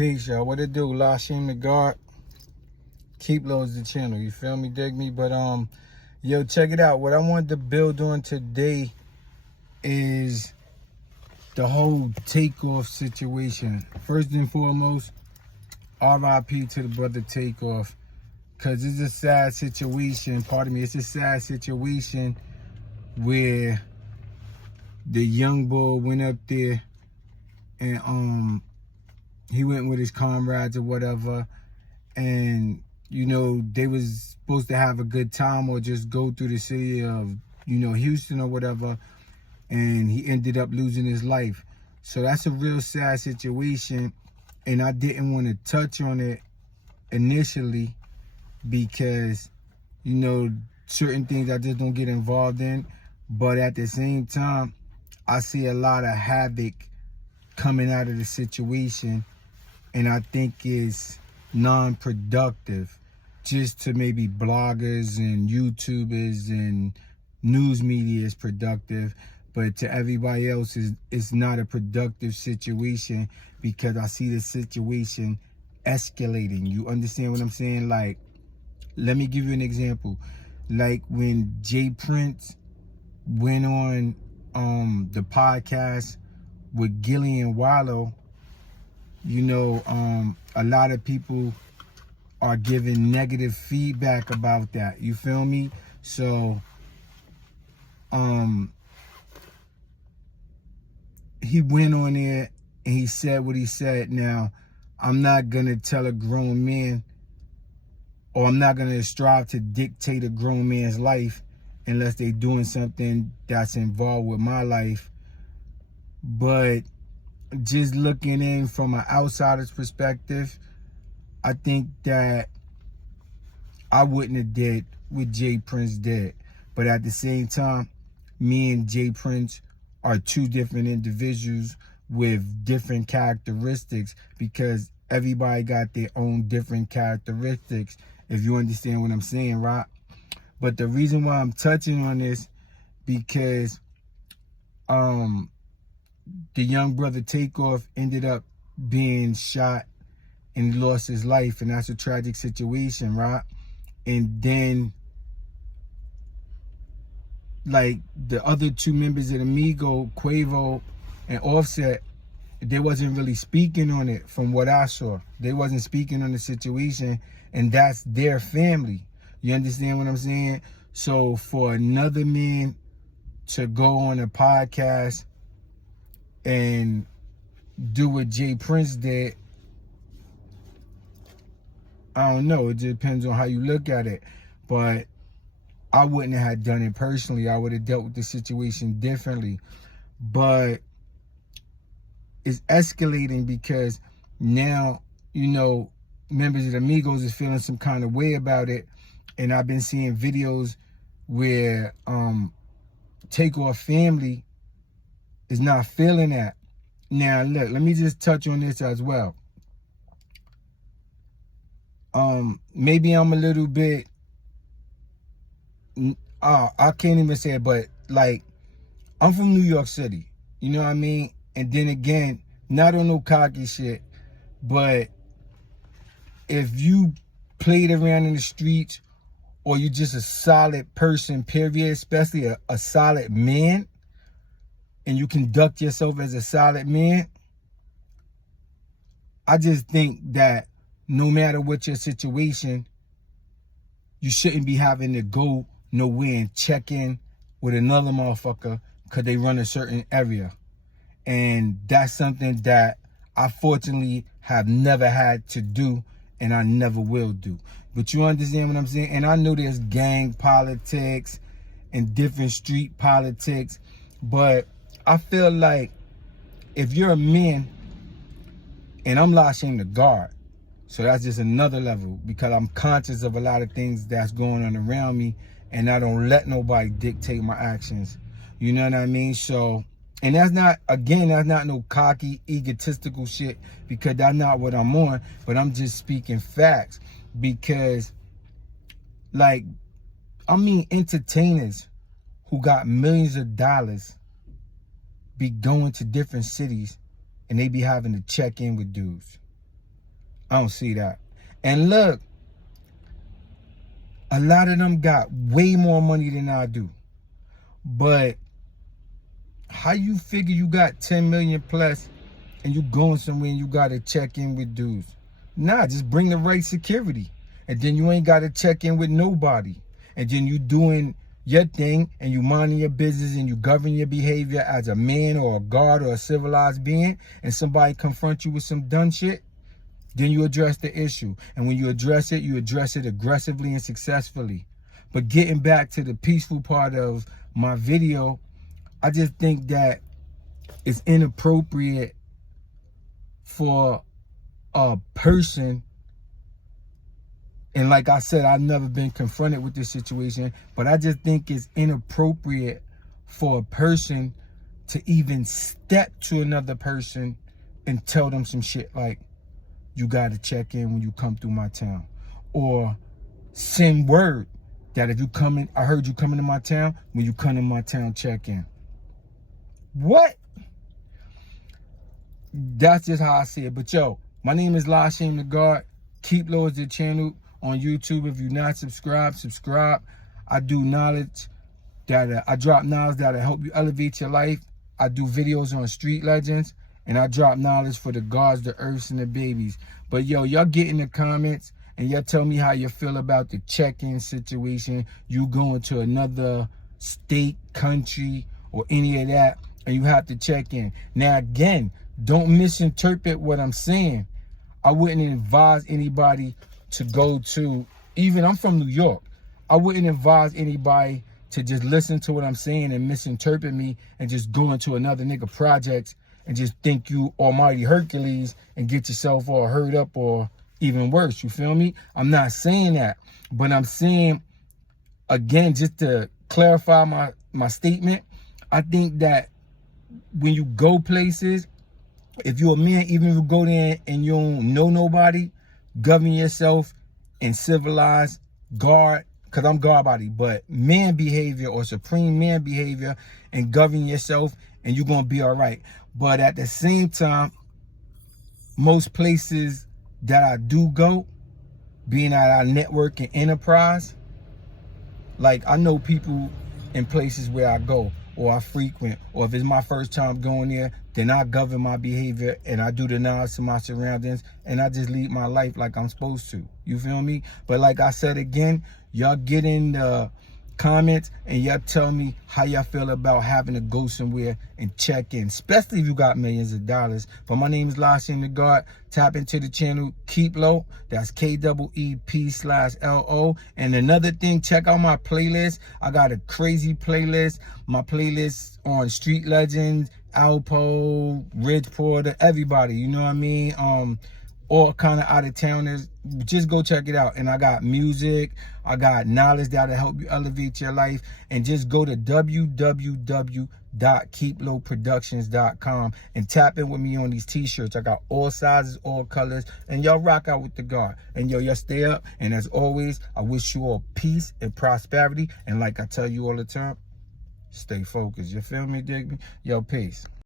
Peace, y'all. What it do? LASHEIM the guard. Keep lows the channel. You feel me? Dig me? But yo, check it out. What I wanted to build on today is the whole TAKEOFF situation. First and foremost, RIP to the brother TAKEOFF. Cause it's a sad situation. Pardon me. It's a sad situation where the young boy went up there and he went with his comrades or whatever, and you know, they was supposed to have a good time or just go through the city of, you know, Houston or whatever, and he ended up losing his life. So that's a real sad situation, and I didn't want to touch on it initially because, you know, certain things I just don't get involved in, but at the same time, I see a lot of havoc coming out of the situation, and I think it's non-productive just to maybe bloggers and YouTubers and news media is productive, but to everybody else it's not a productive situation because I see the situation escalating. You understand what I'm saying? Like, let me give you an example. Like when Jay Prince went on the podcast with Gillian Wallow, you know, a lot of people are giving negative feedback about that. You feel me? So he went on there and he said what he said. Now, I'm not gonna tell a grown man, or I'm not gonna strive to dictate a grown man's life unless they're doing something that's involved with my life. But just looking in from an outsider's perspective, I think that I wouldn't have did what Jay Prince did. But at the same time, me and Jay Prince are two different individuals with different characteristics because everybody got their own different characteristics, if you understand what I'm saying, right? But the reason why I'm touching on this because the young brother TAKEOFF ended up being shot and lost his life, and that's a tragic situation, right? And then, like, the other two members of the MIGOS, Quavo and Offset, they wasn't really speaking on it from what I saw. They wasn't speaking on the situation, and that's their family. You understand what I'm saying? So for another man to go on a podcast and do what Jay Prince did, I don't know. It just depends on how you look at it. But I wouldn't have done it personally. I would have dealt with the situation differently. But it's escalating because now, you know, members of the MIGOS is feeling some kind of way about it. And I've been seeing videos where TAKEOFF family is not feeling that. Now, look, let me just touch on this as well. Maybe I'm a little bit, I can't even say it, but like, I'm from New York City, you know what I mean? And then again, not on no cocky shit, but if you played around in the streets or you just a solid person, period, especially a solid man, and you conduct yourself as a solid man, I just think that no matter what your situation, you shouldn't be having to go nowhere and check in with another motherfucker because they run a certain area. And that's something that I fortunately have never had to do, and I never will do. But you understand what I'm saying? And I know there's gang politics and different street politics, but I feel like if you're a man, and I'm LASHEIM the guard, so that's just another level because I'm conscious of a lot of things that's going on around me, and I don't let nobody dictate my actions. You know what I mean? So, and that's not, again, that's not no cocky, egotistical shit because that's not what I'm on, but I'm just speaking facts because, like, I mean, entertainers who got millions of dollars be going to different cities and they be having to check in with dudes. I don't see that. And look, a lot of them got way more money than I do. But how you figure you got 10 million plus and you going somewhere and you got to check in with dudes? Nah, just bring the right security. And then you ain't got to check in with nobody. And then you doing your thing and you minding your business and you govern your behavior as a man or a god or a civilized being, and somebody confront you with some dumb shit, then you address the issue. And when you address it aggressively and successfully. But getting back to the peaceful part of my video, I just think that it's inappropriate for a person, and like I said, I've never been confronted with this situation, but I just think it's inappropriate for a person to even step to another person and tell them some shit like, you got to check in when you come through my town. Or send word that if you coming, I heard you coming to my town, when you come to my town, check in. What? That's just how I see it. But yo, my name is LASHEIM the God. Keep Low is the channel on YouTube. If you're not subscribed, subscribe. I do knowledge that I drop knowledge that'll help you elevate your life. I do videos on street legends, and I drop knowledge for the gods, the earths, and the babies. But yo, y'all get in the comments and y'all tell me how you feel about the check-in situation. You going to another state, country, or any of that, and you have to check in. Now again, don't misinterpret what I'm saying. I wouldn't advise anybody to go to, even I'm from New York, I wouldn't advise anybody to just listen to what I'm saying and misinterpret me and just go into another nigga projects and just think you almighty Hercules and get yourself all hurt up or even worse, you feel me? I'm not saying that, but I'm saying, again, just to clarify my statement, I think that when you go places, if you're a man, even if you go there and you don't know nobody, govern yourself in civilized guard, because I'm guard body, but man behavior or supreme man behavior, and govern yourself and you're going to be all right. But at the same time, most places that I do go, being at our network and enterprise, like I know people in places where I go or I frequent, or if it's my first time going there, then I govern my behavior and I do the knowledge to my surroundings and I just lead my life like I'm supposed to. You feel me? But like I said again, y'all get in the comments and y'all tell me how y'all feel about having to go somewhere and check in, especially if you got millions of dollars. But my name is LASHEIM the God. Tap into the channel, Keep Low. That's KEEP/LO. And another thing, check out my playlist. I got a crazy playlist. My playlist on street legends, Alpo, Ridge Porter, everybody, you know what I mean? All kind of out of towners. Just go check it out. And I got music, I got knowledge that'll help you elevate your life. And just go to www.keeplowproductions.com and tap in with me on these t-shirts. I got all sizes, all colors, and y'all rock out with the God. And yo, y'all stay up. And as always, I wish you all peace and prosperity. And like I tell you all the time, stay focused. You feel me, dig me? Yo, peace.